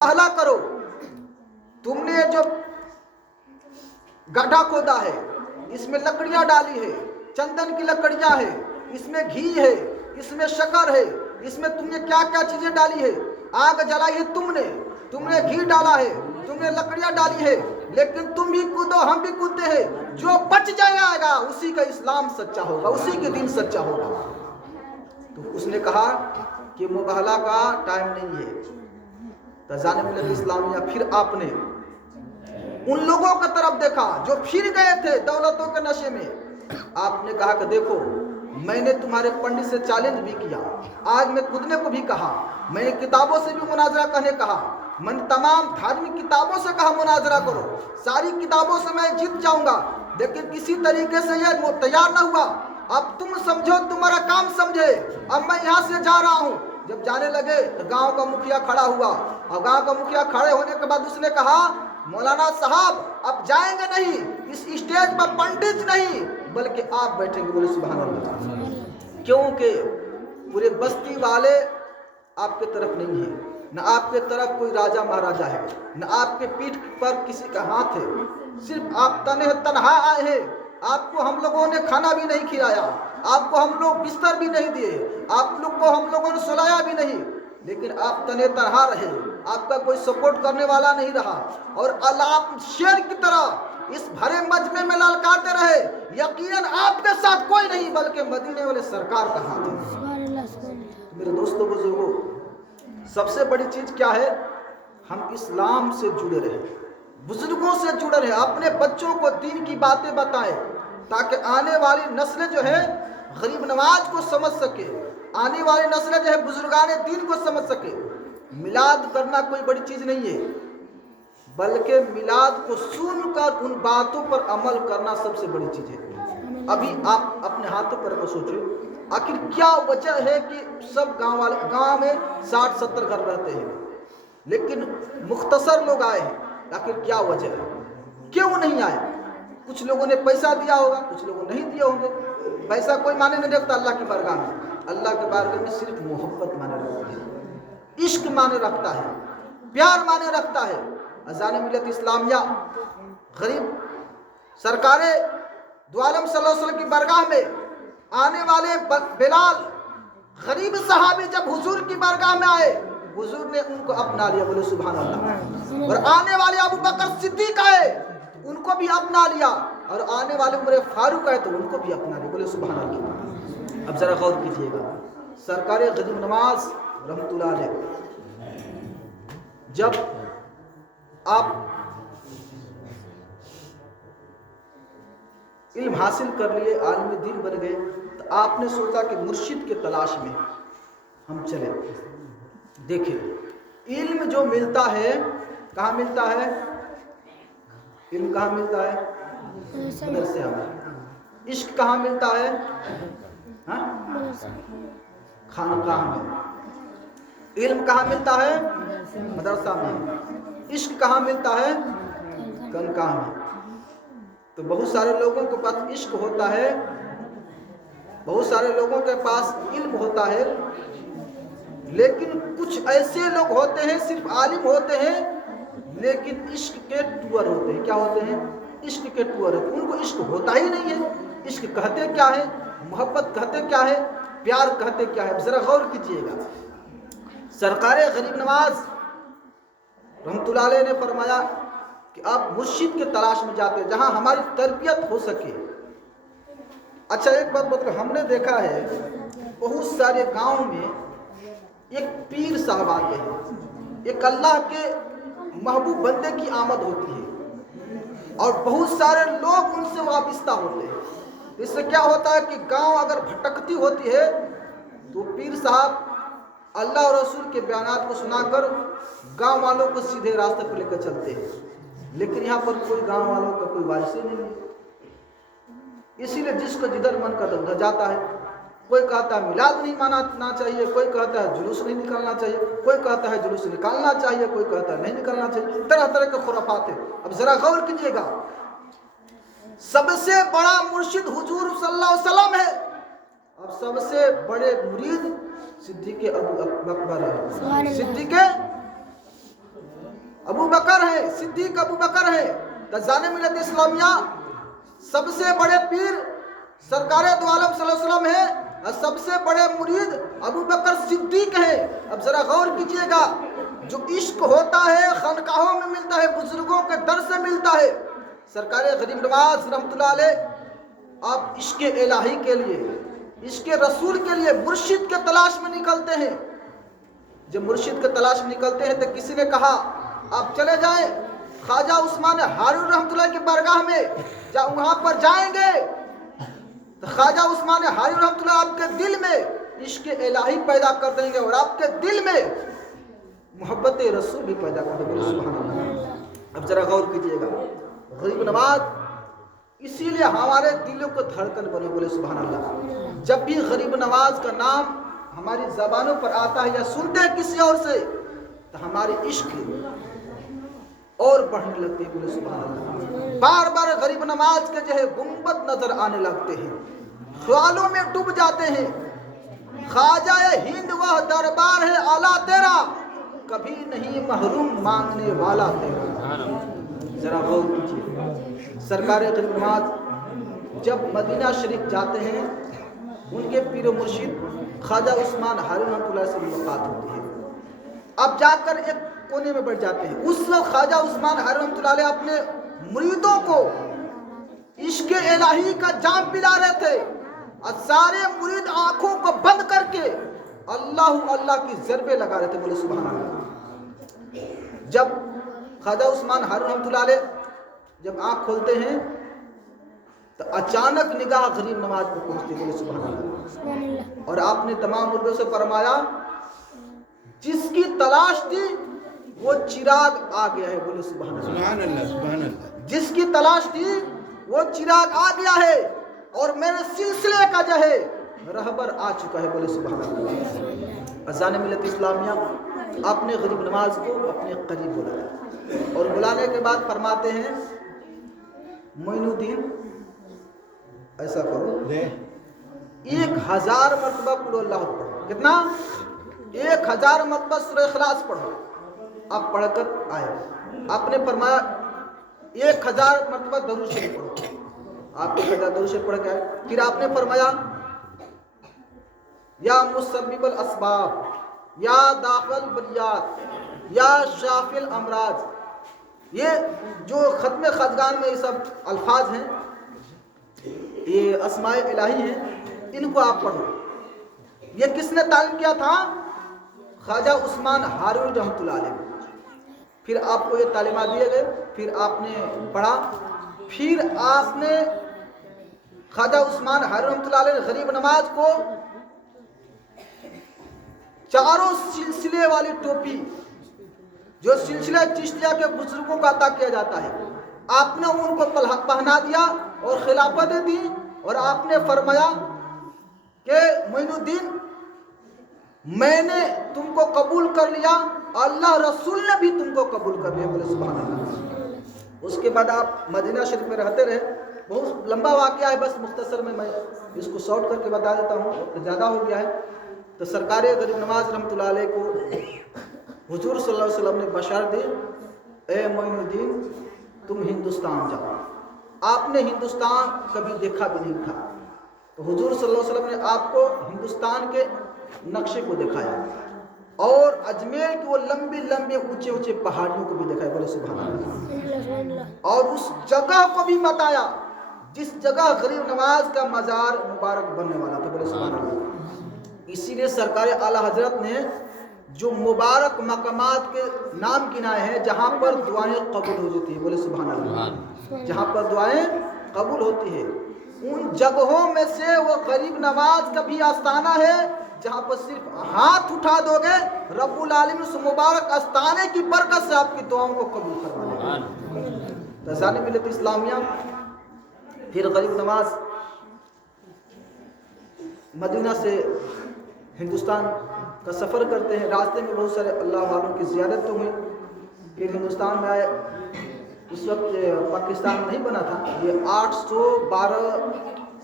मुबाहला करो। तुमने जो गड्ढा खोदा है, इसमें लकड़ियां डाली है, चंदन की लकड़ियां है, इसमें घी है, इसमें शक्कर है, इसमें तुमने क्या क्या चीजें डाली है। आग जलाई है तुमने घी डाला है, तुमने लकड़ियां डाली है, लेकिन तुम भी कूदो हम भी कूदते हैं। जो बच जाएगा उसी का इस्लाम सच्चा होगा, उसी के दिन सच्चा होगा। तो उसने कहा कि मुबाहला का टाइम नहीं है। तजाने मिलत इस्लामिया फिर आपने उन लोगों की तरफ देखा जो फिर गए थे दौलतों के नशे में। आपने कहा कि देखो, मैंने तुम्हारे पंडित से चैलेंज भी किया, आज मैं कूदने को भी कहा, मैंने किताबों से भी मुनाजरा करने कहा, मैंने तमाम धार्मिक किताबों से कहा मुनाजरा करो, सारी किताबों से मैं जीत जाऊंगा, लेकिन किसी तरीके से यह तैयार न हुआ। अब तुम समझो, तुम्हारा काम समझे, अब मैं यहाँ से जा रहा हूँ। जब जाने लगे तो गांव का मुखिया खड़ा हुआ, और गांव का मुखिया खड़े होने के बाद उसने कहा, मौलाना साहब अब जाएंगे नहीं, इस स्टेज पर पंडित नहीं बल्कि आप बैठेंगे। बोले सुभान अल्लाह। क्योंकि पूरे बस्ती वाले आपके तरफ नहीं है, न आपके तरफ कोई राजा महाराजा है, न आपके पीठ पर किसी का हाथ है, सिर्फ आप तन्हा आए हैं। आपको हम लोगों ने खाना भी नहीं खिलाया, आपको हम लोग बिस्तर भी नहीं दिए, आप लोग को हम लोगों ने सुलाया भी नहीं, लेकिन आप तने तनहा रहे, आपका कोई सपोर्ट करने वाला नहीं रहा, और अल्लाह शेर की तरह इस भरे मजमे में ललकारते रहे। यकीनन आपके साथ कोई नहीं बल्कि मदीने वाले सरकार का हाथ है। मेरे दोस्तों बुजुर्गों, सबसे बड़ी चीज क्या है, हम इस्लाम से जुड़े रहे, बुजुर्गों से जुड़े रहे, अपने बच्चों को दीन की बातें बताएं, ताकि आने वाली नस्लें जो है गरीब नवाज को समझ सके, आने वाली नस्लें जो है बुजुर्गान दीन को समझ सके। मिलाद करना कोई बड़ी चीज नहीं है, बल्कि मिलाद को सुनकर उन बातों पर अमल करना सबसे बड़ी चीज है। अभी आप अपने हाथों पर सोचिए, आखिर क्या वजह है कि सब गांव में 60-70 घर रहते हैं, लेकिन मुख्तसर लोग आए हैं। आखिर क्या वजह है, क्यों नहीं आए? कुछ लोगों ने पैसा दिया होगा, कुछ लोगों नहीं दिए होंगे। पैसा कोई माने नहीं रखता अल्लाह की बारगाह में। अल्लाह के बारगाह में सिर्फ मोहब्बत माने रखती है, इश्क माने रखता है, प्यार माने रखता है। अज़ान मिलत इस्लामिया गरीब सरकारे दो आलम सल्लल्लाहु अलैहि वसल्लम की बारगाह में आने वाले बिलाल गरीब सहाबी जब हुजूर की बारगाह में आए, हुजूर ने उनको अपना लिया। बोले सुभान अल्लाह। और आने वाले अबू बकर सिद्दीक आए, उनको भी अपना लिया, और आने वाले उमर फारूक आए तो उनको भी अपना लिया। बोले सुभान अल्लाह। अब जरा गौर कीजिएगा, सरकारे गरीब नवाज रहमतुल्लाह अलैह, जब आप इल्म हासिल कर लिए, आलिम दीन बन गए, तो आपने सोचा कि मुर्शिद के तलाश में हम चले। देखिए, इल्म जो मिलता है कहाँ मिलता है? इल्म कहाँ मिलता है? मदरसे में। इश्क कहाँ मिलता है? खानकाह में। इल्म कहाँ मिलता है? मदरसा में। इश्क कहाँ मिलता है? खानकाह में। तो बहुत सारे लोगों के पास इश्क होता है, बहुत सारे लोगों के पास इल्म होता है, लेकिन कुछ ऐसे लोग होते हैं सिर्फ आलिम होते हैं, लेकिन इश्क के टूअर होते हैं। क्या होते हैं? इश्क के टूअर होते हैं। उनको इश्क होता ही नहीं है। इश्क कहते क्या है, मोहब्बत कहते क्या है, प्यार कहते क्या है? जरा गौर कीजिएगा। सरकारे गरीब नवाज रहमतुल्लाह अलैह ने फरमाया कि आप मुर्शिद के तलाश में जाते हैं जहां हमारी तरबियत हो सके। अच्छा, एक बात बताओ, हमने देखा है बहुत सारे गांव में एक पीर साहब आते हैं, एक अल्लाह के महबूब बंदे की आमद होती है, और बहुत सारे लोग उनसे वाबिस्ता होते हैं। इससे क्या होता है कि गांव अगर भटकती होती है तो पीर साहब अल्लाह और रसूल के बयानात को सुनाकर गांव वालों को सीधे रास्ते पर लेकर चलते हैं। लेकिन यहाँ पर कोई गांव वालों का कोई वारिस ही नहीं है, इसीलिए जिसको जिधर मन करता उधर जाता है। कोई कहता है मिलाद नहीं मनाना चाहिए, कोई कहता है जुलूस नहीं निकालना चाहिए, कोई कहता है जुलूस निकालना चाहिए, कोई कहता है नहीं निकालना चाहिए। तरह तरह के खुराफात है। अब जरा गौर कीजिएगा, सबसे बड़ा मुर्शिद हुजूर सल्लल्लाहु अलैहि वसल्लम है, अब सबसे बड़े मुरीद सिद्दीक़ अबू बकर है। सिद्दीक़ ابو بکر ہیں، صدیق ابو بکر ہیں. دزان ملت اسلامیہ سب سے بڑے پیر سرکار دو عالم صلی اللہ علیہ وسلم ہیں اور سب سے بڑے مرید ابو بکر صدیق ہیں. اب ذرا غور کیجئے گا، جو عشق ہوتا ہے خانقاہوں میں ملتا ہے، بزرگوں کے در سے ملتا ہے. سرکار غریب نواز رحمۃ اللہ علیہ آپ عشق الہی کے لیے، عشق رسول کے لیے مرشد کے تلاش میں نکلتے ہیں. جب مرشد کے تلاش میں نکلتے ہیں تو کسی نے کہا آپ چلے جائیں خواجہ عثمان ہارون رحمۃ اللہ کی بارگاہ میں، وہاں پر جائیں گے تو خواجہ عثمان ہارون رحمۃ اللہ آپ کے دل میں عشق الہی پیدا کر دیں گے اور آپ کے دل میں محبت رسول بھی پیدا کر دیں گے. سبحان اللہ. اب ذرا غور کیجئے گا، غریب نواز اسی لیے ہمارے دلوں کو دھڑکن بنے. بولے سبحان اللہ. جب بھی غریب نواز کا نام ہماری زبانوں پر آتا ہے یا سنتے ہیں کسی اور سے تو ہماری عشق اور بڑھنے لگتے ہیں. بولے سبحان اللہ. بار بار غریب نواز کے جو ہے گنبد نظر آنے لگتے ہیں، خیالوں میں ڈوب جاتے ہیں. خواجہ ہند وہ دربار ہے اعلیٰ تیرا، کبھی نہیں محروم مانگنے والا تیرا. ذرا غور کیجیے، سرکار غریب نواز جب مدینہ شریف جاتے ہیں ان کے پیر و مرشد خواجہ عثمان ہارون رحمۃ اللہ سے ملاقات ہوتی ہے. اب جا کر ایک کونے میں بیٹھ جاتے ہیں. اس وقت خواجہ عثمان ہارون رحمۃ اللہ علیہ اپنے مریدوں کو عشق الہی کا جام پلا رہے تھے اور سارے مرید آنکھوں کو بند کر کے اللہ اللہ کی ضربے لگا رہے تھے. بولے سبحان اللہ. جب خواجہ عثمان ہارون رحمۃ اللہ علیہ جب آنکھ کھولتے ہیں تو اچانک نگاہ غریب نواز پر پہنچتی. بولے سبحان اللہ. اور آپ نے تمام مردوں سے فرمایا جس کی تلاش تھی وہ چراغ آ گیا ہے. بولے سبحان اللہ. سبحان اللہ. سبحان اللہ. جس کی تلاش تھی وہ چراغ آ گیا ہے اور میرے سلسلے کا جو ہے رہبر آ چکا ہے. بولے سبحان اللہ. اذان ملت اسلامیہ آپ نے غریب نواز کو اپنے قریب بلایا اور بلانے کے بعد فرماتے ہیں معین الدین ایسا کرو 1000 مرتبہ قل اللہ پڑھو. کتنا؟ 1000 مرتبہ سورہ اخلاص پڑھو. آپ پڑھ کر آئے. آپ نے فرمایا 1000 مرتبہ درود شریف پڑھو. آپ 1000 درود شریف پڑھ کے آئے. پھر آپ نے فرمایا یا مسبب الاسباب، یا داخل بلیات، یا شافی الامراض. یہ جو ختم خزگان میں یہ سب الفاظ ہیں، یہ اسماء الہی ہیں، ان کو آپ پڑھو. یہ کس نے تعلیم کیا تھا؟ خواجہ عثمان ہارون رحمۃ اللہ علیہ. پھر آپ کو یہ تعلیمات دیے گئے، پھر آپ نے پڑھا. پھر آپ نے خواجہ عثمان ہارون رحمۃ اللہ علیہ غریب نواز کو چاروں سلسلے والی ٹوپی جو سلسلہ چشتیہ کے بزرگوں کا عطا کیا جاتا ہے، آپ نے ان کو پہنا دیا اور خلافتیں دی. اور آپ نے فرمایا کہ معین الدین میں نے تم کو قبول کر لیا، اللہ رسول نے بھی تم کو قبول کر لیا. بولے سبحان اللہ. اس کے بعد آپ مدینہ شریف میں رہتے رہے. بہت لمبا واقعہ ہے، بس مختصر میں اس کو شارٹ کر کے بتا دیتا ہوں، زیادہ ہو گیا ہے. تو سرکار غریب نواز رحمۃ اللہ علیہ کو حضور صلی اللہ علیہ وسلم نے بشارت دی، اے معین الدین تم ہندوستان جاؤ. آپ نے ہندوستان کبھی دیکھا بھی نہیں تھا. تو حضور صلی اللہ علیہ وسلم نے آپ کو ہندوستان کے نقشے کو دکھایا اور اجمیر کی وہ لمبی لمبی اونچے اونچے پہاڑیوں کو بھی دکھایا. بولے سبحان اللہ. اور اس جگہ کو بھی بتایا جس جگہ غریب نواز کا مزار مبارک بننے والا تھا. بولے سبحان اللہ. اسی لیے سرکار اعلیٰ حضرت نے جو مبارک مقامات کے نام گنائے ہیں جہاں پر دعائیں قبول ہو جاتی ہیں. بولے سبحان اللہ. جہاں پر دعائیں قبول ہوتی ہیں ان جگہوں میں سے وہ غریب نواز کا بھی آستانہ ہے جہاں پر صرف ہاتھ اٹھا دو گے رب العالمین اس مبارک آستانے کی برکت سے آپ کی دعاؤں کو قبول کروا لے گا. اذان ملت اسلامیہ پھر غریب نواز مدینہ سے ہندوستان کا سفر کرتے ہیں. راستے میں بہت سارے اللہ والوں کی زیارت تو ہوئی. پھر ہندوستان میں آئے. اس وقت پاکستان نہیں بنا تھا. یہ 812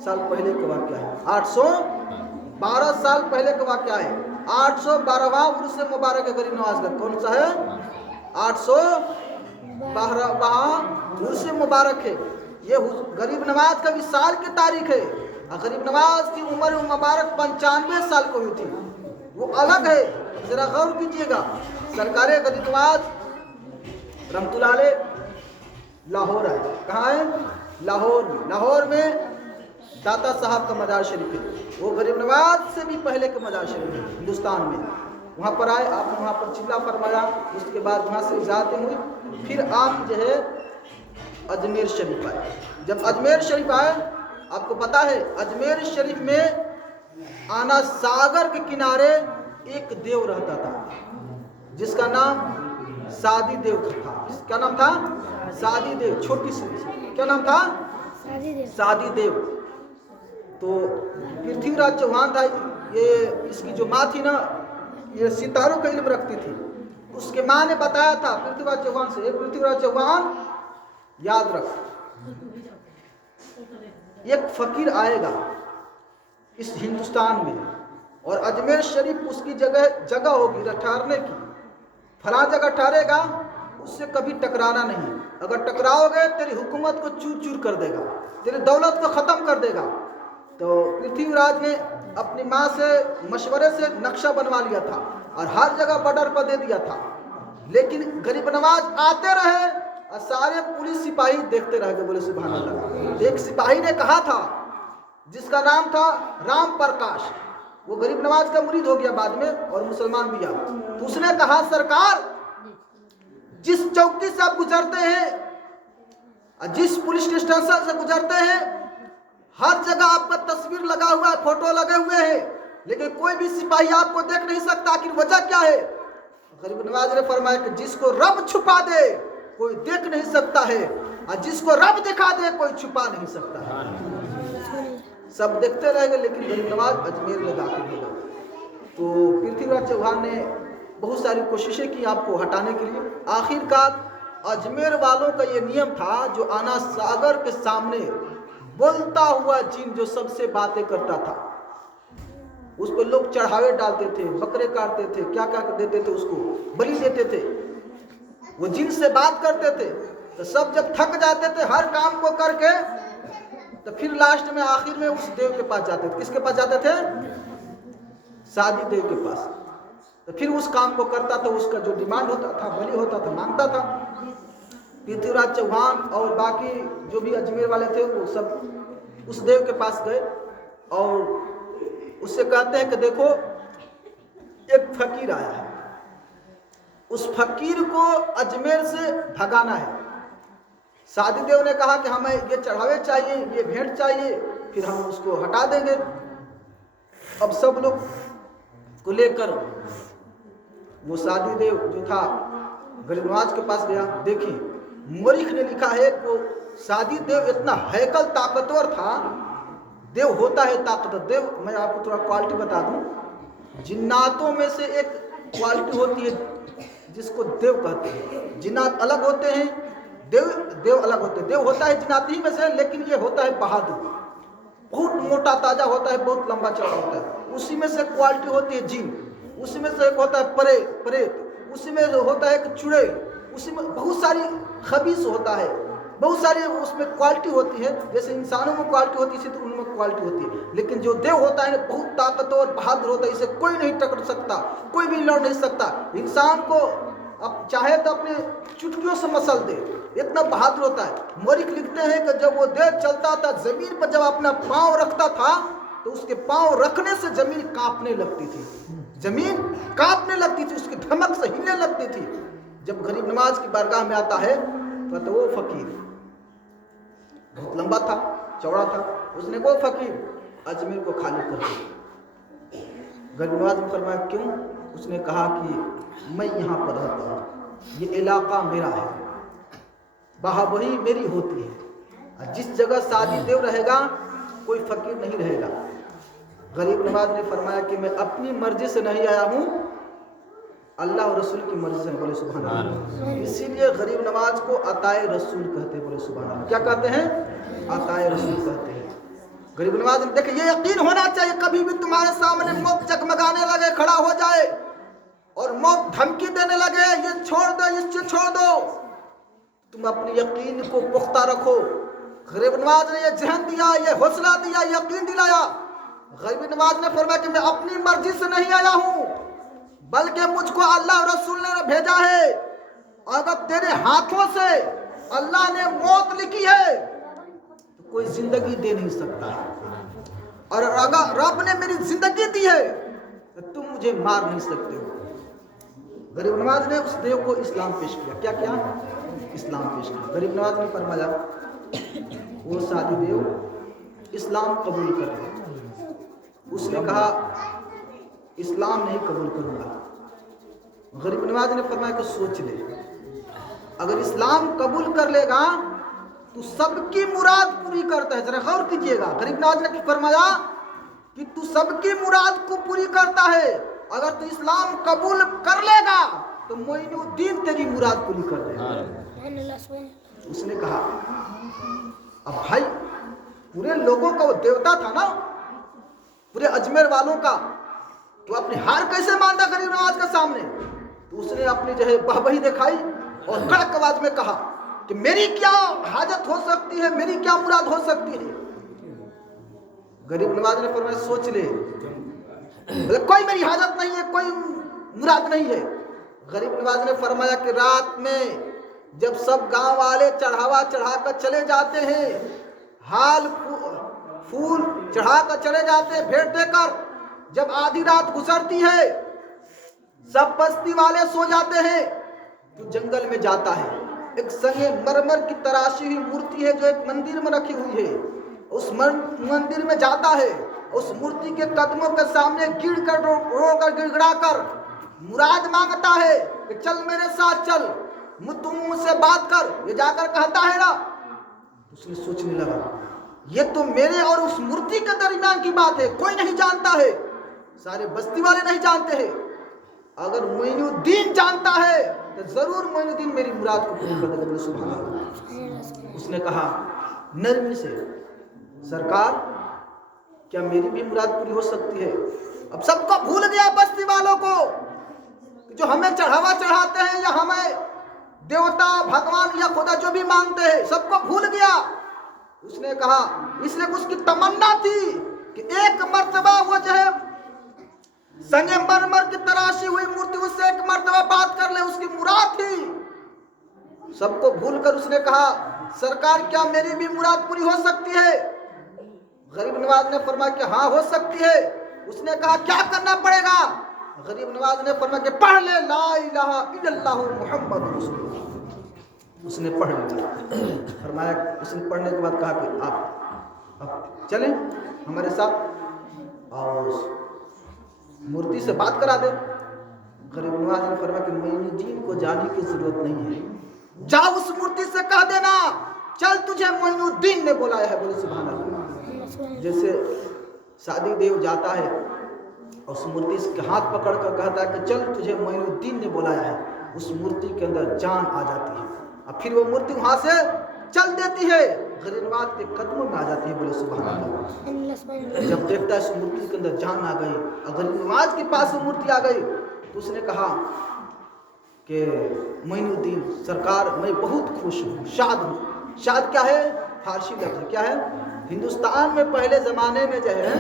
سال پہلے کا واقعہ ہے. 812 سال پہلے کا واقعہ ہے. 812واں عرس مبارک غریب نواز کا کون سا ہے؟ 812 वहाँ उर्स मुबारक है। ये गरीब नवाज का विसाल की तारीख है। गरीब नवाज की उम्र मुबारक 95 साल को हुई थी, वो अलग है, जरा गौर कीजिएगा। सरकार गरीब नवाज रहमतुल्लाह अलैह लाहौर है। कहाँ है? लाहौर में। लाहौर में दाता साहब का मजार शरीफ है, वो गरीब नवाज से भी पहले का मजार शरीफ है हिंदुस्तान में। वहाँ पर आए, आपने वहाँ पर चिल्ला फरमाया, उसके बाद वहाँ से इजाज़तें हुई, फिर आप जो है अजमेर शरीफ आए। जब अजमेर शरीफ आए, आपको पता है अजमेर शरीफ में आना सागर के किनारे एक देव रहता था जिसका नाम सादी देव था। क्या नाम था? सादी देव। छोटी सी क्या नाम था? सादी देव। तो पृथ्वीराज चौहान था, ये इसकी जो माँ थी ना, ये सितारों का इल्म रखती थी। उसके माँ ने बताया था पृथ्वीराज चौहान से, पृथ्वीराज चौहान याद रख, एक फकीर आएगा इस हिंदुस्तान में और अजमेर शरीफ उसकी जगह होगी ठहरने की। फला जगह ठहरेगा, उससे कभी टकराना नहीं। अगर टकराओगे तेरी हुकूमत को चूर चूर कर देगा, तेरी दौलत को ख़त्म कर देगा। तो पृथ्वीराज ने अपनी माँ से मशवरे से नक्शा बनवा लिया था और हर जगह बॉर्डर पर दे दिया था। लेकिन गरीब नवाज आते रहे और सारे पुलिस सिपाही देखते रह गए। बोले सुभान अल्लाह। एक सिपाही ने कहा था, जिसका नाम था राम प्रकाश, वो गरीब नवाज का मुरीद हो गया बाद में और मुसलमान भी हुआ। तो उसने कहा, सरकार जिस चौकी से आप गुजरते हैं, जिस पुलिस स्टेशन से गुजरते हैं, हर जगह आपका तस्वीर लगा हुआ है, फोटो लगे हुए हैं, लेकिन कोई भी सिपाही आपको देख नहीं सकता। आखिर वजह क्या है? गरीब नवाज ने फरमाया कि जिसको रब छुपा दे कोई देख नहीं सकता है, और जिसको रब दिखा दे कोई छुपा नहीं सकता है। सब देखते रह गए, लेकिन गरीब नवाज अजमेर में दाखिल हो गए। तो पृथ्वीराज चौहान ने बहुत सारी कोशिशें की आपको हटाने के लिए। आखिरकार अजमेर वालों का ये नियम था, जो आना सागर के सामने बोलता हुआ जिन जो सबसे बातें करता था, उस पर लोग चढ़ावे डालते थे, बकरे काटते थे, क्या क्या देते थे, उसको बलि देते थे। वो जिन से बात करते थे, तो सब जब थक जाते थे हर काम को करके, तो फिर लास्ट में आखिर में उस देव के पास जाते थे। किसके पास जाते थे? सादी देव के पास। तो फिर उस काम को करता था, उसका जो डिमांड होता था, बलि होता था, मांगता था। पृथ्वीराज चौहान और बाकी जो भी अजमेर वाले थे, वो सब उस देव के पास गए और उससे कहते हैं कि देखो एक फकीर आया है, उस फकीर को अजमेर से भगाना है। सादी देव ने कहा कि हमें ये चढ़ावे चाहिए, ये भेंट चाहिए, फिर हम उसको हटा देंगे। अब सब लोग को लेकर वो सादी देव जो था गरीब नवाज के पास गया। देखिए मौरिख ने लिखा है कि वो सादी देव इतना हैकल ताकतवर था। देव होता है ताकतवर देव। मैं आपको थोड़ा क्वालिटी बता दूं, जिन्नातों में से एक क्वालिटी होती है जिसको देव कहते हैं। जिन्नात अलग होते हैं, देव अलग होते हैं। देव होता है जिन्नाती में से, लेकिन ये होता है बहादुर, बहुत मोटा ताजा होता है, बहुत लंबा चौड़ा होता है। उसी में से क्वालिटी होती है जिन, उसी में से एक होता है प्रेत, उसी में होता है एक चुड़ैल, उसी में बहुत सारी खबीस होता है, बहुत सारी उसमें क्वालिटी होती है। जैसे इंसानों में क्वालिटी होती है, इसी तो उनमें क्वालिटी होती है। लेकिन जो देव होता है बहुत ताकतवर बहादुर होता है, इसे कोई नहीं टक्कर सकता, कोई भी लड़ नहीं सकता। इंसान को अब चाहे तो अपने चुटकियों से मसल दे, इतना बहादुर होता है। मौरिख लिखते हैं कि जब वो देव चलता था, जमीन पर जब अपना पाँव रखता था, तो उसके पाँव रखने से जमीन कांपने लगती थी, जमीन कांपने लगती थी, उसकी धमक से हिलने लगती थी। जब गरीब नवाज की बारगाह में आता है तो वो फकीर बहुत लंबा था, चौड़ा था, उसने वो फकीर अजमेर को खाली कर दिया। गरीब नवाज ने फरमाया क्यों? उसने कहा कि मैं यहाँ पर रहता हूँ, ये इलाका मेरा है, बहाबही मेरी होती है, जिस जगह सादी देव रहेगा कोई फकीर नहीं रहेगा। गरीब नवाज ने फरमाया कि मैं अपनी मर्जी से नहीं आया हूँ, अल्लाह और रसूल की मर्जी से। बोले सुभान अल्लाह। इसीलिए गरीब नवाज को अताए रसूल कहते हैं। बोले सुभान अल्लाह। क्या कहते हैं? अताए रसूल कहते हैं। गरीब नवाज देखिए, ये यकीन होना चाहिए, कभी भी तुम्हारे सामने मौत जगमगाने लगे, खड़ा हो जाए, اور موت دھمکی دینے لگے یہ چھوڑ دو اس سے چھوڑ دو، تم اپنے یقین کو پختہ رکھو۔ غریب نواز نے یہ ذہن دیا، یہ حوصلہ دیا، یقین دلایا۔ غریب نواز نے فرمایا کہ میں اپنی مرضی سے نہیں آیا ہوں، بلکہ مجھ کو اللہ اور رسول نے بھیجا ہے۔ اگر تیرے ہاتھوں سے اللہ نے موت لکھی ہے تو کوئی زندگی دے نہیں سکتا، اور اگر رب نے میری زندگی دی ہے تو تم مجھے مار نہیں سکتے ہو۔ غریب نواز نے اس دیو کو اسلام پیش کیا۔ کیا کیا؟ اسلام پیش کیا۔ غریب نواز نے فرمایا وہ سادی دیو اسلام قبول کر لے۔ اس نے کہا اسلام نہیں قبول کروں گا۔ غریب نواز نے فرمایا کہ سوچ لے، اگر اسلام قبول کر لے گا تو سب کی مراد پوری کرتا ہے۔ ذرا غور کیجئے گا، غریب نواز نے فرمایا کہ تو سب کی مراد کو پوری کرتا ہے، اگر تو اسلام قبول کر لے گا تو معین الدین تیری مراد پوری کر دے گا۔ اس نے کہا اب بھائی پورے لوگوں کا وہ دیوتا تھا نا، پورے اجمیر والوں کا، تو اپنی ہار کیسے مانتا غریب نواز کے سامنے؟ تو اس نے اپنی جو ہے بہبہی دکھائی اور کڑک آواز میں کہا کہ میری کیا حاجت ہو سکتی ہے، میری کیا مراد ہو سکتی ہے؟ غریب نواز نے فرمایا سوچ لے، بولے کوئی میری حاجت نہیں ہے، کوئی مراد نہیں ہے۔ غریب نواز نے فرمایا کہ رات میں جب سب گاؤں والے چڑھاوا چڑھا کر چلے جاتے ہیں، حال پھول چڑھا کر چلے جاتے ہیں بھیٹ دے کر، جب آدھی رات گزرتی ہے سب بستی والے سو جاتے ہیں تو جنگل میں جاتا ہے، ایک سنگ مرمر کی تراشی ہوئی مورتی ہے جو ایک مندر میں رکھی ہوئی ہے، اس مندر میں جاتا ہے، اس مورتی کے قدموں کے سامنے گڑ کر رو کر گڑ گڑا کر مراد مانگتا ہے کہ چل میرے ساتھ چل، تم مجھ سے بات کر، یہ جا کر کہتا ہے نا۔ اس نے سوچنے لگا یہ تو میرے اور اس مورتی کے درمیان کی بات ہے، کوئی نہیں جانتا ہے، سارے بستی والے نہیں جانتے ہیں، اگر معین الدین جانتا ہے تو ضرور معین الدین میری مراد کو پوری کر دے گا۔ سبحان اللہ۔ اس نے کہا نرمی سے سرکار کیا میری بھی مراد پوری ہو سکتی ہے؟ اب سب کو بھول گیا بستی والوں کو جو ہمیں چڑھاوا چڑھاتے ہیں یا ہمیں دیوتا بھگوان یا خدا جو بھی مانگتے ہیں، سب کو بھول گیا۔ اس نے کہا اس لیے اس کی تمنا تھی کہ ایک مرتبہ وہ جو ہے سنگ مرمر کی تراشی ہوئی مورتی اس سے ایک مرتبہ بات کر لے، اس کی مراد تھی۔ سب کو بھول کر اس نے کہا سرکار کیا میری بھی مراد پوری ہو سکتی ہے؟ غریب نواز نے فرمایا کہ ہاں ہو سکتی ہے۔ اس نے کہا کیا کرنا پڑے گا؟ غریب نواز نے فرمایا کہ پڑھ لے لا الہ الا اللہ محمد رسول اللہ۔ اس نے پڑھ لیا، فرمایا اس نے پڑھنے کے بعد کہا کہ آپ اب چلیں ہمارے ساتھ اور مورتی سے بات کرا دیں۔ غریب نواز نے فرمایا کہ معین الدین کو جانے کی ضرورت نہیں ہے، جا اس مورتی سے کہہ دینا چل تجھے معین الدین نے بلایا ہے۔ بولے سبحان اللہ۔ جیسے سادی دیو جاتا ہے اور اس مورتی کے ہاتھ پکڑ کر کہتا ہے کہ چل تجھے معین الدین نے بلایا ہے، اس مورتی کے اندر جان آ جاتی ہے، اور پھر وہ مورتی وہاں سے چل دیتی ہے، غریب نواز کے قدموں میں آ جاتی ہے۔ بولے سبحان اللہ۔ جب دیکھتا ہے اس مورتی کے اندر جان آ گئی، اگر غریب نواز کے پاس وہ مورتی آ گئی تو اس نے کہا کہ معین الدین سرکار میں بہت خوش ہوں، شاد ہوں۔ شاد کیا ہے؟ فارسی لفظ ہے۔ کیا ہے؟ ہندوستان میں پہلے زمانے میں جو ہے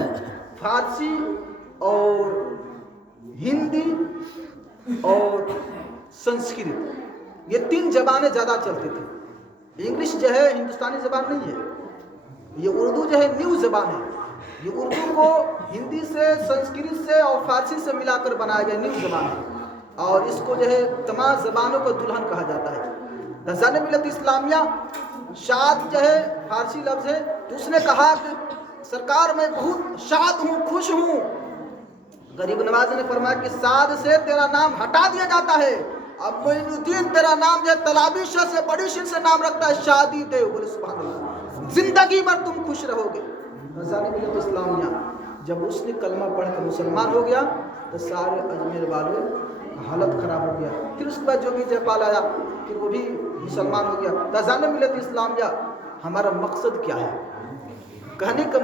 فارسی اور ہندی اور سنسکرت یہ تین زبانیں زیادہ چلتی تھی۔ انگلش جو ہے ہندوستانی زبان نہیں ہے، یہ اردو جو ہے نیو زبان ہے، یہ اردو کو ہندی سے سنسکرت سے اور فارسی سے ملا کر بنایا گیا نیو زبان ہے، اور اس کو جو ہے تمام زبانوں کو دلہن کہا جاتا ہے۔ رضان ملت اسلامیہ شاد جو ہے فارسی لفظ ہے، تو اس نے کہا کہ سرکار میں بہت شاد ہوں، خوش ہوں۔ غریب نواز نے فرمایا کہ سعد سے تیرا نام ہٹا دیا جاتا ہے، اب معین الدین تیرا نام جو ہے تلابی ش سے بڑی شن سے نام رکھتا ہے شادی دیو۔ بولے سبحان اللہ، زندگی بھر تم خوش رہو گے۔ رضان ملت اسلامیہ جب اس نے کلمہ پڑھ کر مسلمان ہو گیا تو سارے اجمیر والے حالت خراب ہو گیا، پھر اس کے بعد جوگی جے پال آیا، پھر وہ بھی مسلمان ہو گیا۔ رضان ملت اسلامیہ ہمارا مقصد کیا ہے؟ کہنے کا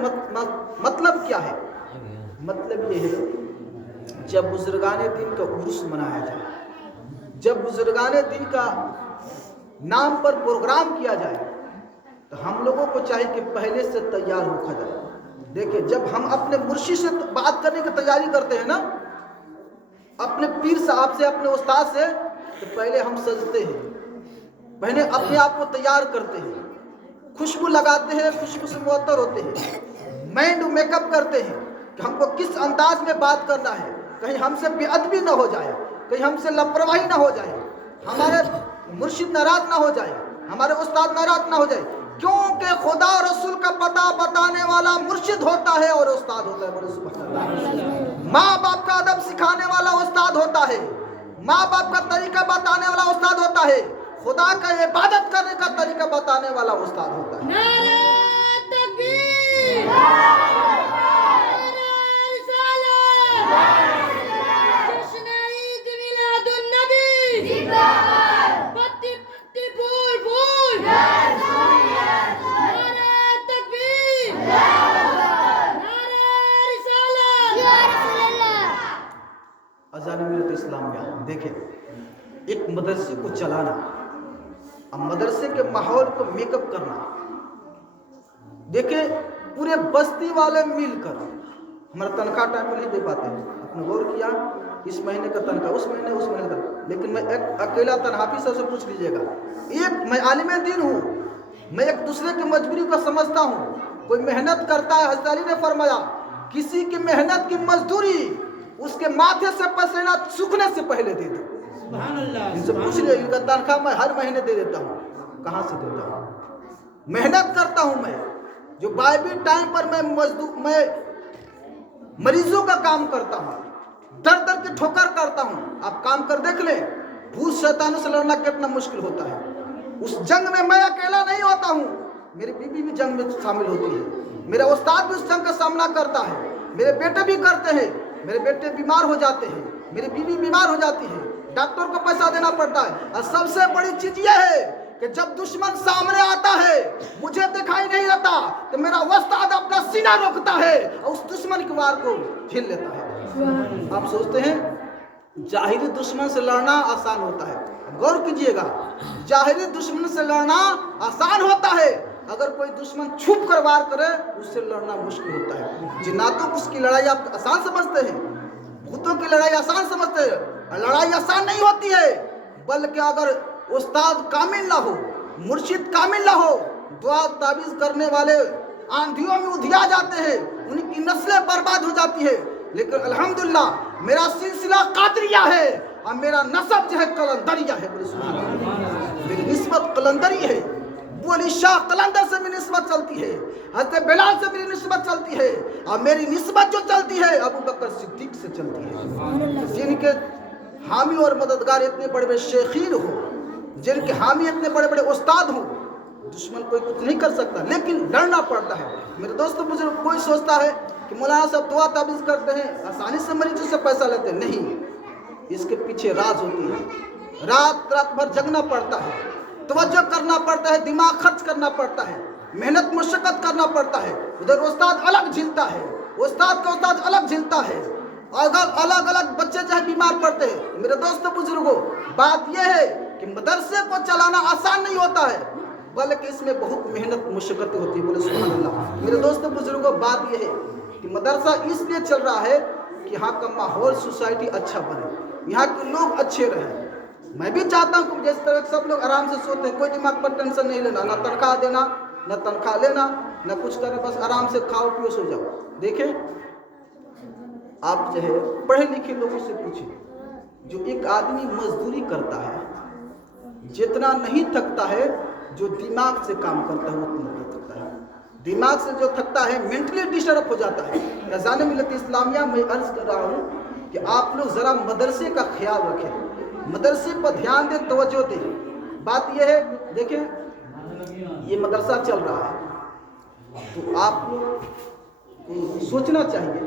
مطلب کیا ہے؟ مطلب یہ ہے جب بزرگان دین کا عرس منایا جائے، جب بزرگان دین کا نام پر پروگرام کیا جائے، تو ہم لوگوں کو چاہیے کہ پہلے سے تیار ہو کھا جائے۔ دیکھیں، جب ہم اپنے مرشد سے بات کرنے کی تیاری کرتے ہیں نا، اپنے پیر صاحب سے، اپنے استاد سے، تو پہلے ہم سجتے ہیں، پہلے اپنے آپ کو تیار کرتے ہیں، خوشبو لگاتے ہیں، خوشبو سے معطر ہوتے ہیں، مائنڈ میک اپ کرتے ہیں کہ ہم کو کس انداز میں بات کرنا ہے، کہیں ہم سے بے ادبی نہ ہو جائے، کہیں ہم سے لاپرواہی نہ ہو جائے، ہمارے مرشد ناراض نہ ہو جائے، ہمارے استاد ناراض نہ ہو جائے، کیونکہ خدا رسول کا پتہ بتانے والا مرشد ہوتا ہے اور استاد ہوتا ہے۔ بولے سبحان اللہ۔ ماں باپ کا ادب سکھانے والا استاد ہوتا ہے، ماں باپ کا طریقہ بتانے والا استاد ہوتا ہے، خدا کا عبادت کرنے کا طریقہ بتانے والا استاد ہوتا ہے۔ نعرہ تکبیر، نعرہ رسالت، جشن عید میلاد النبی، پتی پتی پھول پھول، نعرہ تکبیر، نعرہ رسالت۔ اذان ملت اسلامیہ، دیکھیں ایک مدرسے کو چلانا، اب مدرسے کے ماحول کو میک اپ کرنا، دیکھیں پورے بستی والے مل کر ہمارا تنخواہ ٹائم پہ نہیں دے پاتے ہیں، آپ نے غور کیا؟ اس مہینے کا تنخواہ، اس مہینے کا تنخواہ، لیکن میں ایک اکیلا تنہافی سے پوچھ لیجئے گا، میں عالم دین ہوں، میں ایک دوسرے کی مجبوری کو سمجھتا ہوں، کوئی محنت کرتا ہے، حضرت علی نے فرمایا کسی کی محنت کی مزدوری اس کے ماتھے سے پسینہ سوکھنے سے پہلے دے دو۔ ان سے پوچھ لیا، ان کا تنخواہ میں ہر مہینے دے دیتا ہوں، کہاں سے دیتا ہوں؟ محنت کرتا ہوں میں، جو بائبل ٹائم پر میں مریضوں کا کام کرتا ہوں، در در کی ٹھوکر کرتا ہوں، آپ کام کر دیکھ لیں، بھوت شیطانوں سے لڑنا کتنا مشکل ہوتا ہے۔ اس جنگ میں اکیلا نہیں ہوتا ہوں، میری بیوی بھی جنگ میں شامل ہوتی ہے، میرا استاد بھی اس جنگ کا سامنا کرتا ہے، میرے بیٹے بھی کرتے ہیں، میرے بیٹے بیمار ہو جاتے ہیں، میری بیوی بیمار ہو جاتی ہے، ڈاکٹر کو پیسہ دینا پڑتا ہے، اور سب سے بڑی چیز یہ ہے کہ جب دشمن سامنے آتا ہے مجھے دکھائی نہیں دیتا تو میرا استاد اپنا سینہ روکتا ہے اور اس دشمن کے وار کو جھیل لیتا ہے۔ آپ سوچتے ہیں ظاہری دشمن سے لڑنا آسان ہوتا ہے، غور کیجئے گا، ظاہری دشمن سے لڑنا آسان ہوتا ہے، اگر کوئی دشمن چھپ کر وار کرے اس سے لڑنا مشکل ہوتا ہے۔ جناتوں اس کی لڑائی آپ آسان سمجھتے ہیں، بھوتوں کی لڑائی آسان سمجھتے ہیں، لڑائی آسان نہیں ہوتی ہے، بلکہ اگر استاد کامل نہ ہو، مرشد کامل نہ ہو، دعا تعویذ کرنے والے آندھیوں میں ادھیا جاتے ہیں، ان کی نسلیں برباد ہو جاتی ہے۔ لیکن الحمدللہ میرا سلسلہ قادریہ ہے اور میرا نسب جو ہے قلندریہ ہے، میری نسبت قلندری ہے، ابو علی شاہ قلندر سے میری نسبت چلتی ہے، حضرت بلال سے میری نسبت چلتی ہے، اور میری نسبت جو چلتی ہے ابو بکر صدیق سے چلتی ہے، جن کے حامی اور مددگار اتنے بڑے بڑے شیخین ہو، جن کے حامی اتنے بڑے بڑے استاد ہوں، دشمن کوئی کچھ نہیں کر سکتا، لیکن لڑنا پڑتا ہے۔ میرے دوستوں بزرگ، کوئی سوچتا ہے کہ مولانا صاحب دعا تعویذ کرتے ہیں آسانی سے مریضوں سے پیسہ لیتے ہیں، نہیں، اس کے پیچھے راز ہوتی ہے، رات بھر جگنا پڑتا ہے، توجہ کرنا پڑتا ہے، دماغ خرچ کرنا پڑتا ہے، محنت مشقت کرنا پڑتا ہے، ادھر استاد الگ جھیلتا ہے، استاد کا استاد الگ جھیلتا ہے، الگ الگ بچے جو ہے بیمار پڑتے ہیں۔ میرے دوستوں بزرگوں، بات یہ ہے کہ مدرسے کو چلانا آسان نہیں ہوتا ہے، بلکہ اس میں بہت محنت مشقت ہوتی ہے۔ بولے سبحان اللہ۔ میرے دوستوں بزرگوں، بات یہ ہے کہ مدرسہ اس لیے چل رہا ہے کہ یہاں کا ماحول سوسائٹی اچھا بنے، یہاں کے لوگ اچھے رہیں۔ میں بھی چاہتا ہوں کہ جس طرح سب لوگ آرام سے سوتے ہیں، کوئی دماغ پر ٹینشن نہیں لینا، نہ تنخواہ دینا، نہ تنخواہ لینا، نہ کچھ کرنا، بس آرام سے کھاؤ پیو سو جاؤ۔ دیکھیں، آپ جو ہے پڑھے لکھے لوگوں سے پوچھیں، جو ایک آدمی مزدوری کرتا ہے جتنا نہیں تھکتا ہے جو دماغ سے کام کرتا ہے اتنا نہیں تھکتا ہے، دماغ سے جو تھکتا ہے مینٹلی ڈسٹرب ہو جاتا ہے۔ اذان ملت اسلامیہ میں عرض کر رہا ہوں کہ آپ لوگ ذرا مدرسے کا خیال رکھیں، مدرسے پر دھیان دیں، توجہ دیں۔ بات یہ ہے، دیکھیں یہ مدرسہ چل رہا ہے تو آپ لوگ کو سوچنا چاہیے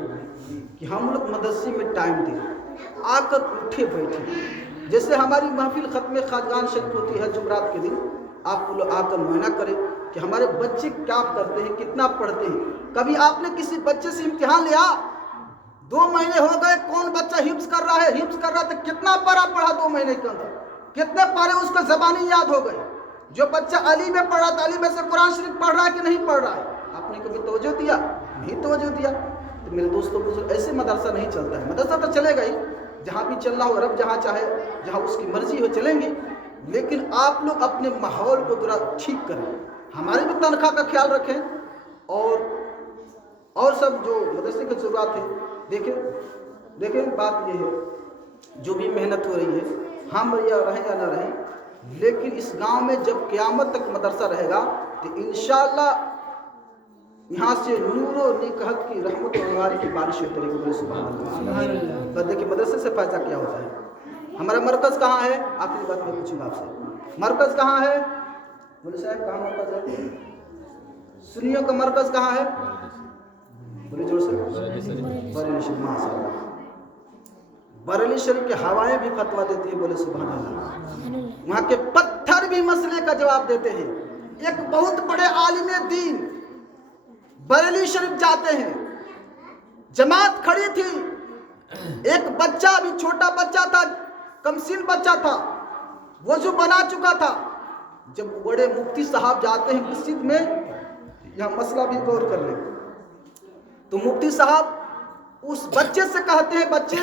کہ ہم لوگ مدرسے میں ٹائم دیں، آ کر اٹھے بیٹھے، جیسے ہماری محفل ختم خواجگان شریف ہوتی ہے جمعرات کے دن، آپ لوگ آ کر معائنہ کریں کہ ہمارے بچے کیا کرتے ہیں، کتنا پڑھتے ہیں۔ کبھی آپ نے کسی بچے سے امتحان لیا؟ 2 महीने हो गए, कौन बच्चा हिफ्ज कर रहा है? हिफ्ज कर रहा था, कितना पारा पढ़ा 2 महीने के अंदर, कितने पारे उसको ज़बानी याद हो गए। जो बच्चा अली में पढ़ा था, अली में से कुरान शरीफ पढ़ रहा है कि नहीं पढ़ रहा है? आपने कभी तवज्जो दिया? नहीं तवज्जो दिया। तो मेरे दोस्तों बुजुर्ग, ऐसे मदरसा नहीं चलता है। मदरसा तो चलेगा ही, जहाँ भी चलना हो, रब जहाँ चाहे, जहाँ उसकी मर्जी हो चलेंगे, लेकिन आप लोग अपने माहौल को थोड़ा ठीक करें, हमारी भी तनख्वाह का ख्याल रखें, और सब जो मदरसे की ज़रूरत है देखें। बात ये है, जो भी मेहनत हो रही है, हम या रहें या ना रहें, लेकिन इस गांव में जब क़यामत तक मदरसा रहेगा तो इंशाअल्लाह यहाँ से नूरो निकहत की रहमत और निवार की बारिश होती रहेगी। बोले सुभान अल्लाह। बस देखिए मदरसे से फ़ायदा क्या होता है। हमारा मरकज़ कहाँ है? आखिरी बात मैं पूछूंगा आपसे, मरकज़ कहाँ है? बोले साहब कहाँ मरकज़ है? सुन्नियों का मरकज़ कहाँ है? बोले जोर से। बरेली शरीफ। माशाअल्लाह, बरेली शरीफ की हवाएं भी फतवा देती है। बोले सुभान अल्लाह। वहाँ के पत्थर भी मसले का जवाब देते हैं। एक बहुत बड़े आलिम दीन बरेली शरीफ जाते हैं, जमात खड़ी थी, एक बच्चा, अभी छोटा बच्चा था, कमसीन बच्चा था, वजू बना चुका था। जब बड़े मुफ्ती साहब जाते हैं मस्जिद में, यहाँ मसला भी गौर कर ले, तो मुफ्ती साहब उस बच्चे से कहते हैं, बच्चे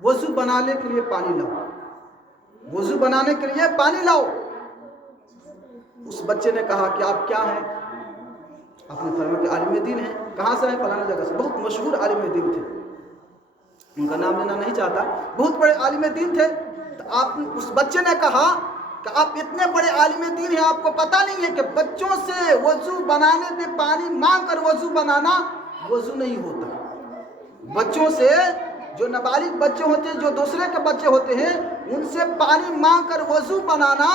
वजू बनाने के लिए पानी लाओ, वजू बनाने के लिए पानी लाओ। उस बच्चे ने कहा कि आप क्या हैं? आपने फरमाया कि आलिम दीन है। कहाँ से हैं? फलाना जगह से। बहुत मशहूर आलिम दीन थे, उनका नाम लेना नहीं चाहता, बहुत बड़े आलिम दीन थे। तो आप, उस बच्चे ने कहा कि आप इतने बड़े आलिम दीन हैं, आपको पता नहीं है कि बच्चों से वजू बनाने पे पानी मांग कर वजू बनाना वजू नहीं होता। बच्चों से, जो नाबालिग बच्चे होते हैं, जो दूसरे के बच्चे होते हैं, उनसे पानी मांग कर वजू बनाना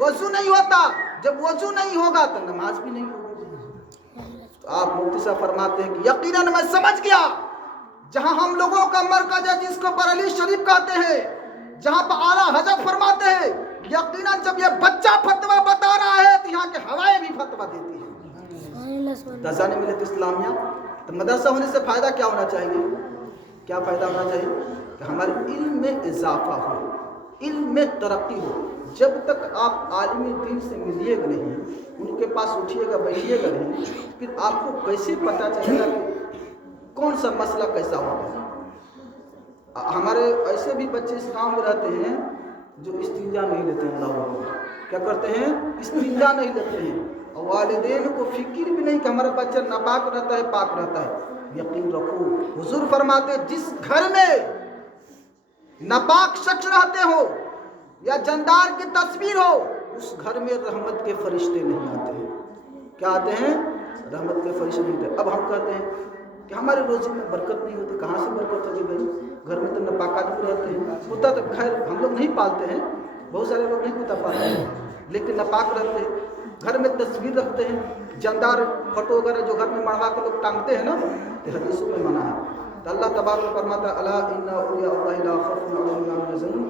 वजू नहीं होता। जब वजू नहीं होगा तो नमाज भी नहीं होगी। तो आप मुफ्ती साहब फरमाते हैं कि यकीनन मैं समझ गया, जहां हम लोगों का मरकज है, जिसको बरेली शरीफ कहते हैं, जहां पर आला हजरत फरमाते हैं, यकीनन जब ये बच्चा फतवा बता रहा है तो यहाँ के हवाएं भी फतवा देती है। दरसाने मिलत इस्लामिया, तो मदरसा होने से फ़ायदा क्या होना चाहिए? क्या फ़ायदा होना चाहिए? कि हमारे इल्म में इजाफा हो, इल्म में तरक्की हो। जब तक आप आलिम दीन से मिलिएगा नहीं, उनके पास उठिएगा बैठिएगा नहीं, फिर आपको कैसे पता चलेगा कि कौन सा मसला कैसा होता है। हमारे ऐसे भी बच्चे इस गाँव में रहते हैं जो इस्तिंजा नहीं लेते हैं। अल्लाह अकबर, क्या करते हैं? इस्तिंजा नहीं लेते हैं। और वालिदैन को फिक्र भी नहीं कि हमारा बच्चा नापाक रहता है, पाक रहता है। यकीन रखो, हुजूर फरमाते, जिस घर में नापाक शख्स रहते हो या जंदार की तस्वीर हो, उस घर में रहमत के फरिश्ते नहीं आते हैं। क्या आते हैं? रहमत के फरिश्ते नहीं आते। अब हम कहते हैं कि हमारे रोज़ी में बरकत नहीं होती। कहाँ से बरकत होगी भाई? घर में तो नापाक आदमी रहते हैं। कुत्ता तो खैर हम लोग नहीं पालते हैं, बहुत सारे लोग नहीं कुत्ता पालते हैं, लेकिन नापाक रहते हैं। घर में तस्वीर रखते हैं, जानदार फोटो वगैरह जो घर में मढ़वा के लोग टांगते हैं ना, तो हदीसों में मना है। तो अल्लाह तबारक फरमाता है, अला इन्ना औलिया अल्लाह ला खौफुन अलैहिम वला हुम यहज़नून,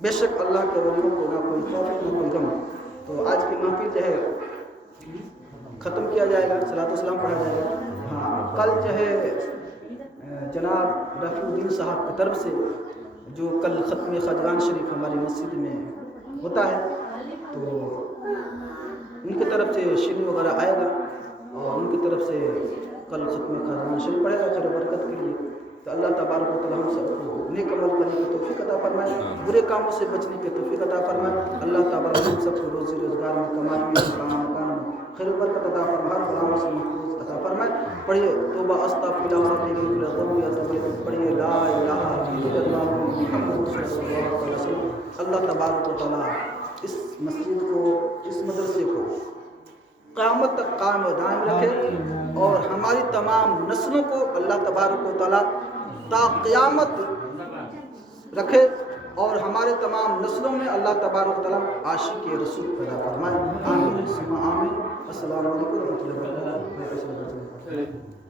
बेशक अल्लाह के वलियों को ना कोई खौफ ना कोई गम। तो आज की महफिल जो है ख़त्म किया जाएगा, सलातो सलाम पढ़ा जाएगा। हाँ, कल जो है जनाब रफ़ीउद्दीन साहब की तरफ से जो कल ख़त्म खजगान शरीफ हमारी मस्जिद में होता है, तो उनकी तरफ से शीनी वगैरह आएगा और उनकी तरफ से कल ख़त्म खजगान शरीफ पढ़ेगा खैर बरकत के लिए। तो अल्लाह तबारक व तआला हम सबको नेक अमल करने की तौफीक अता फरमाए, बुरे कामों से बचने की तौफीक अता फरमाए। अल्लाह तबारक हम सबको रोज़ी रोज़गार में, कमाई में, मकान में खैर बरकत अता फरमाए, गुलामों से महफूज अता फरमाए। पढ़िए तौबा अस्तगफिरुल्लाह पढ़िए ला इलाहा इल्लल्लाह मुहम्मदुर रसूलुल्लाह सल्लल्लाहु अलैहि वसल्लम। अल्लाह तबारक व तआला इस मस्जिद को, इस मदरसे को क़यामत तक कायम व दायम रखे और हमारी तमाम नस्लों को अल्लाह तबारक व तआला ता क़यामत रखे और हमारे तमाम नस्लों में अल्लाह तबारक व तआला आशिक़ रसूल पैदा फरमाए। आमीन सुम्मा आमीन। अस्सलामु अलैकुम व रहमतुल्लाहि व बरकातुहू।